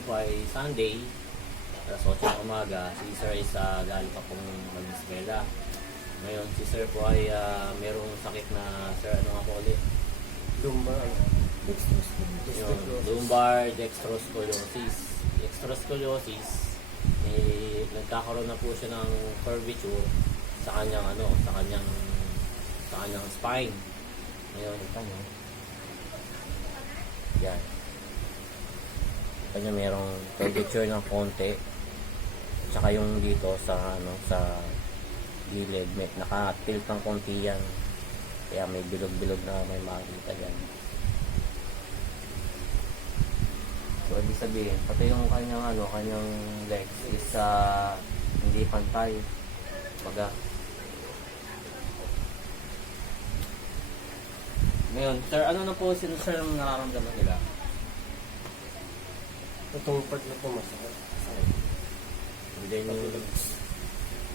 ngayon po ay Sunday, alas 8 ng umaga. Si Sir is galing pa pong mag-eskwela. Ngayon, si Sir po ay merong sakit na, Sir, ano nga po ulit? Lumbar. Yung lumbar dextroscoliosis. Dextroscoliosis, nagkakaroon na po siya ng curvature sa kanyang sa kanyang spine. Ngayon, ito mo. Yan. Kanya merong curvature ng konti. Tsaka yung dito sa sa gilid, naka-tilt ng konti yan. Kaya may bilog-bilog na may makikita dyan. So, ibig sabihin, pati yung kanyang legs is hindi pantay. Baga. Ngayon, sir, ano na po sir ang nararamdaman nila? Itong part na ito masakit. And then,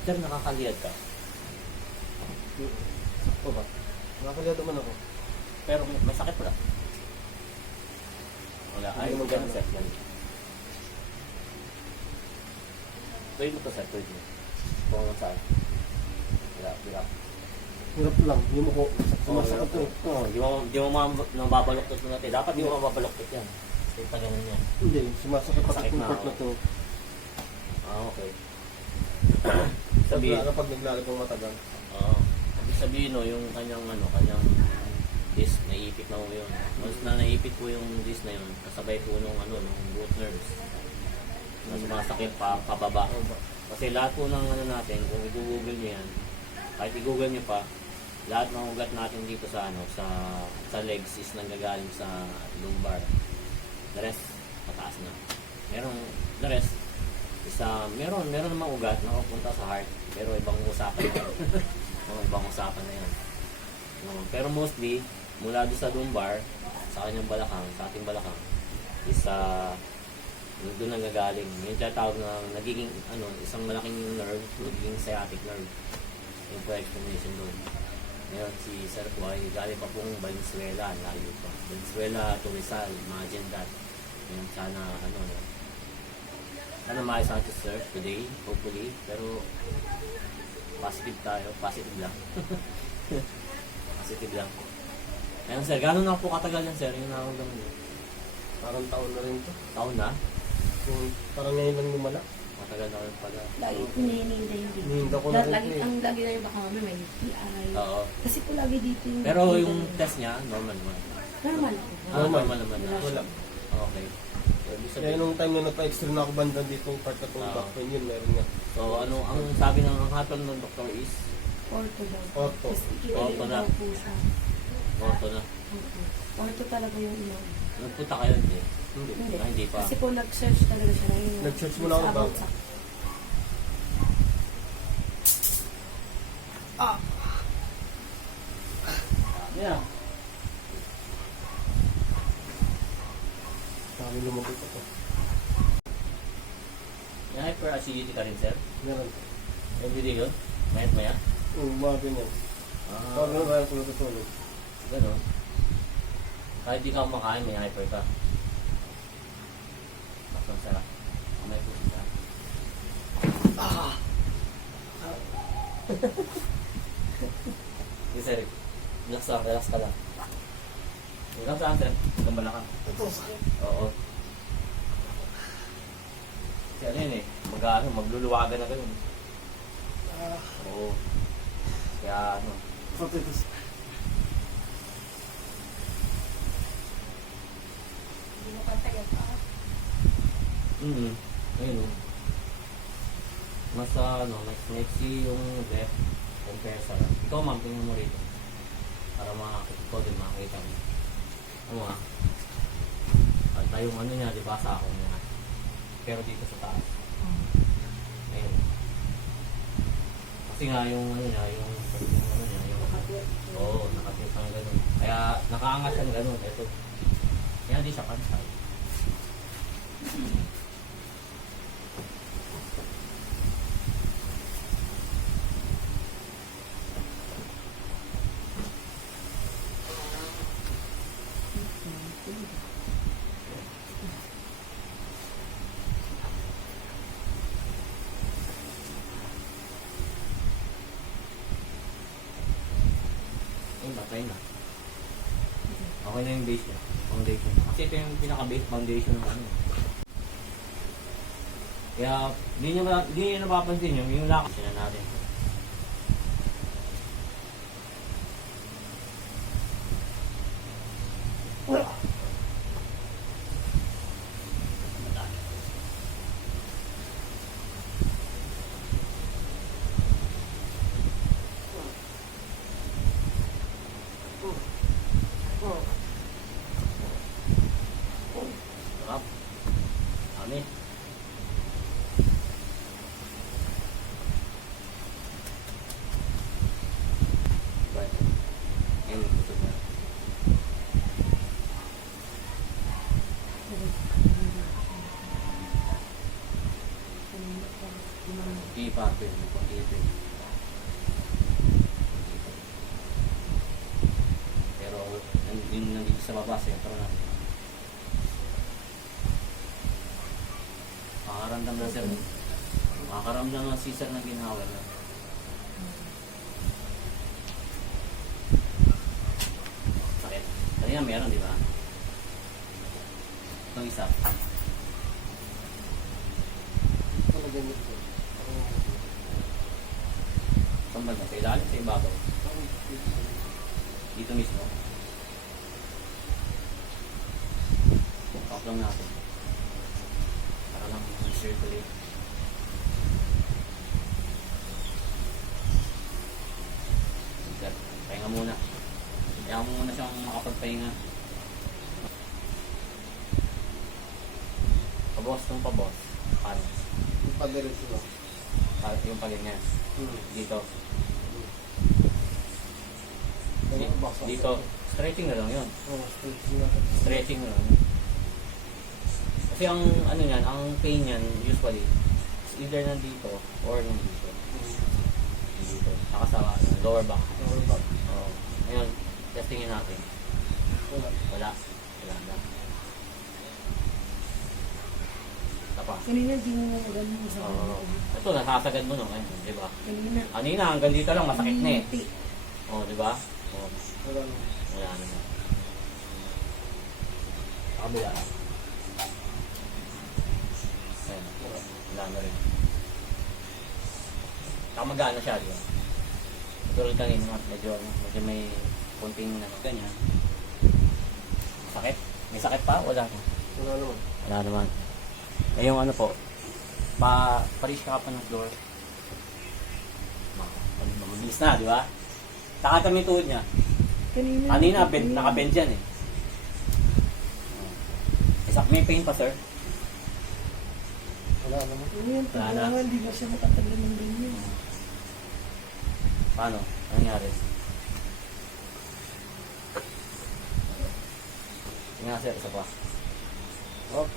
sir, nakakaliyad ka. Sakto ba? Nakakaliyado man ako. Pero may sakit pala. Wala. Ay, Hindi mo ganun, ganun. sir. Ganun. Tuloy mo to, sir. Tuloy mo. Buka mo saan. Wala. Hirap lang. Hindi mo ko. Sumasakit to. Di mo mababaloktot mo natin. Dapat di mo mababaloktot yan. Kasi pa ganun yan. Hindi. Sumasakit pati Sakit itong na part ako. na to. Okay. Sabihin. Kapag naglalagay ng matagal. Ibig sabihin, no, yung kanyang disc, naiipit na po yun. Once na naiipit po yung disc na yun, kasabay po nung root nerves. Na sumasakit pababa. Kasi lahat po ng natin, kung i-google nyo yan, kahit i-google nyo pa, lahat ng ugat natin dito sa sa legs is nanggagaling sa lumbar. The rest, pataas na. The rest, is meron namang ugat na pupunta sa heart, pero ibang usapan na yun. Ibang usapan na yan. Pero mostly, mula doon sa lumbar, sa kanyang balakang, sa ating balakang, is doon nanggagaling. Yung tinatawag na nagiging isang malaking nerve, nagiging sciatic nerve. Yung po explanation doon. Ngayon, si Sir po ay galing pa pong Valenzuela, layo pa. Valenzuela to Rizal, imagine that. Ngayon, sana, sana maayos natin, Sir, today, hopefully. Pero, positive tayo, positive lang. Positive lang. Ngayon, Sir, gano'n na po katagal yan, Sir, yung nakakamdaman niyo? Parang taon na rin to. Taon na? Parang ngayon lang lumala. Matagal na rin pala. Lagi ko hinihinda yung dito. Hinihinda ko na rin Lagi, eh. ang lagi na yung baka kami may UTI. Oo. Kasi po lagi dito yung... Pero yung test niya, normal naman. Normal. Normal naman. Wala. Okay. So, ibig Kaya sabihin, nung time na nagpa-extra na ako banda dito, yung part na itong back pain yun, meron nga. so ang sabi ng hatol ng doktor is, Ortho daw. Ortho. Kasi ikikilig Ortho na. daw po siya. ortho na. Ortho. Ortho talaga yung ino. Nagpunta kayo, hindi? Hindi. Hindi pa. Kasi po nag-search talaga siya na yun. Nag-search muna ako About bago. sa... Yeah. Kami lumabot ako. May hyperacidity ka rin, Sir? Meron. Everyday yun? Mayat maya? Mga ganyan. Kaya ganun kaya ko natutulog. Ganon. Kahit di ka kumakain, may hyper ka. Bakit sarap? Kamay po siya. Okay, Sir. Relax ka lang. Relax saan, Sir? Gambala ka. Ito, sakit. Oo. Kasi yun magluluwagan na ganun. Oo. Kaya Sakit. Hindi mo patayag pa. Ayun o. Mas mas flexy yung left compare sa right. Ikaw ma'am, tingnan mo rito. Para ikaw din makakita mo. Ano nga? At yung niya, di ba, sa ako niya. Pero dito sa taas. Ayun. Kasi nga yung niya, yung nakatip ng ganun. Kaya nakaangat siyang ganun. Ito. Kaya di siya pantay. Okay na. Okay na yung base niya. Foundation. Kasi ito yung pinaka-base foundation ng ano. Kaya, di nyo napapansin yung lakas na natin. Sarap. Amin. Right. Ayun, busog na. Di pa, pwede mo pang ipin. Pero, yung nandito sa baba, sentro na. Makakaramdam na sir. Makakaramdam ng sisar na ginawa na. Sakit. Kanina meron, di ba? Itong isa. Ano ganito? Saan ba na? Sa ilalim, sa ibabaw. Dito mismo. Pop lang natin. Para lang circulate. Sige, pahinga muna. Kaya mo muna siyang makapagpahinga. Pabos ng pabos. Paano? Yung padiretso lang. Yung paganyan. Dito. Ganun ba? Dito. Stretching na lang yun. Oo, stretching na. Stretching na lang yun. Kasi ang ano niyan, ang pain niyan usually is either nandito or nandito. Dito. Saka sa lower back. Lower back. Oo. Ngayon, testingin natin. Wala. Wala. Wala na. Tapa. Kanina di mo na ganun sa Oo. Ito, nasasagad mo no. Ayun, di ba? Kanina. Kanina, hanggang dito lang masakit na eh. Hindi. Oo, di ba? Oo. Wala na. Wala naman. Kabila. Ayun. Wala na rin. Saka magaan na siya, di ba? Tulad kanina, medyo may konting ano, ganyan. Sakit? May sakit pa? Wala na. Wala naman. Wala naman. Eh yung ano po, paris ka pa ng door. Mabilis na, di ba? Saka kami tuhod niya. Kanina, naka-bend yan eh. May pain pa, sir? Wala naman. Ayun, Wala na. pagkawan, di ba siya makatagal ng ganyan? Paano? Ano nangyari? Sige nga, sir, isa pa. Oh,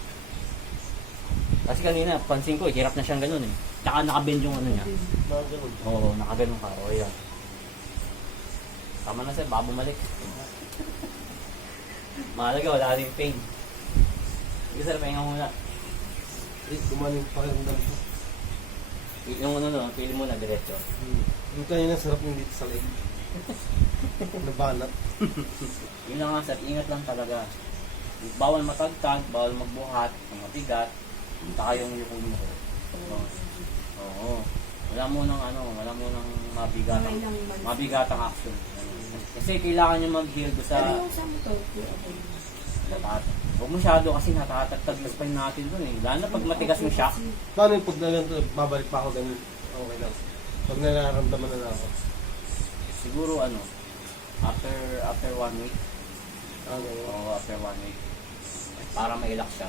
Kasi kanina, pansin ko, hirap na siyang ganun eh. Tsaka naka-bend yung ano niya. mga ganun. Oo, nakaganon ka. O yan. Tama na sir, baka bumalik. Mahalaga, wala rin pain. Sige sir, pahinga muna. Gumaling pakiramdam ko. Yung ano no, pili mo na diretso. Yung kanina sarap yung dito sa leg. Nabanat. Yun lang nga sir, ingat lang talaga. Bawal matagtag, bawal magbuhat, ng mabigat, saka yung mo. Oo. Wala mo nang mabigat. Mabigat ang action. Kasi kailangan nyo mag-heal doon sa Ano yung sa mo to? Huwag masyado kasi natatatag na spine natin doon eh. Lalo na pag matigas yung shock. Paano yung pag naganto, babalik pa ako ganun. Okay lang. Pag nararamdaman na ako. Siguro after 1 week. Ganun. Oo, after 1 week. Para ma-relax siya.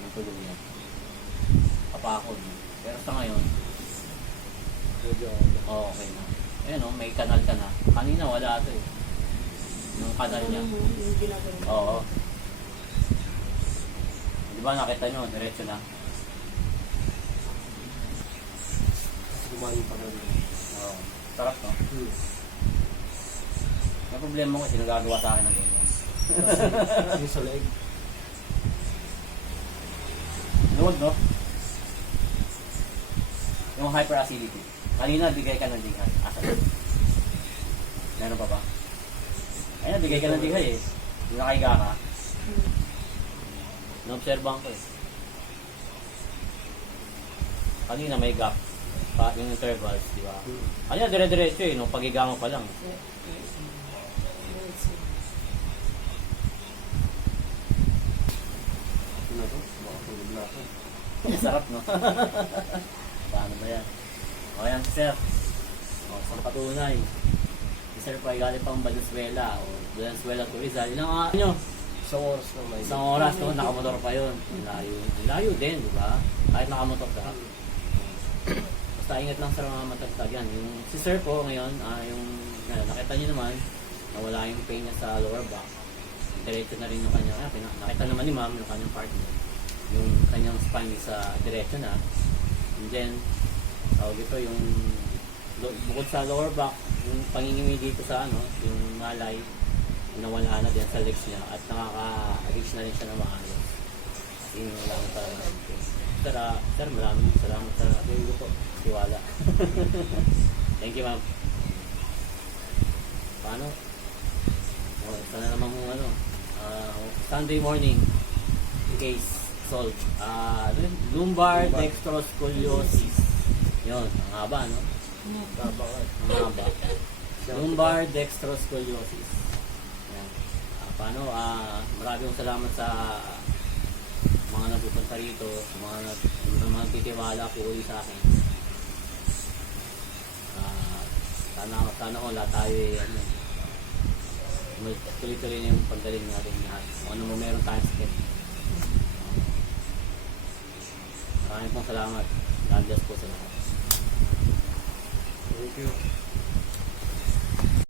Yung tulog niya. Kapakod. Pero sa ngayon, Medyo okay na. Ayun may kanal ka na. Kanina wala ito eh. Yung kanal niya. Yung ginagawa. Oo. Di ba nakita nyo, diretso na. gumaling pa rin. Oo. Sarap no? May problema ko, sino gagawa sa akin ng ganyan. Yung sa leg. Luwag no? Yung hyperacidity. Kanina, bigay ka ng dighan. Asa na? Meron pa ba? Ayun, bigay ka ng bigay eh. Yung nakahiga ka. Hmm. Na-obserbahan ko eh. Kanina may gap. Yung intervals, di ba? Kanina dire-diretso eh, nung paghiga mo pa lang. Ano to? Baka tulog na ako. Sarap, no? Paano ba yan? O yan, sir. O, sa patunay. Si sir pa galing pang Valenzuela. O, Valenzuela to Rizal. Ilang nga nyo? Isang oras na may. Isang oras, no? Nakamotor pa yun. Layo. Layo din, di ba? Kahit nakamotor ka. Basta ingat lang sa mga matagtag yan. Yung, si sir po ngayon, yung, nakita nyo naman, nawala yung pain niya sa lower back. Diretso na rin yung kanyang, nakita naman ni ma'am yung kanyang partner. Yung kanyang spine sa diretso na. And then, tawag ito yung bukod sa lower back, yung pangingimi dito sa yung malay, nawala na din sa legs niya at nakaka-reach na rin siya na maayos. Kasi wala mo talaga. Sir, maraming salamat sa review po. Tiwala. Thank you, ma'am. Paano? Sana naman mo Sunday morning case solved. Lumbar dextroscoliosis. Yun, ang haba, no? Taba ka. Ang haba. Lumbar dextroscoliosis. Yan. Paano? Maraming salamat sa mga nagpupunta rito, sa mga nagtitiwala po uli sa akin. Sana ko lahat tayo tuloy-tuloy na yung pagdaling natin lahat. Kung ano mo meron tayong sakit. Maraming pong salamat. God bless po sa lahat. Thank you.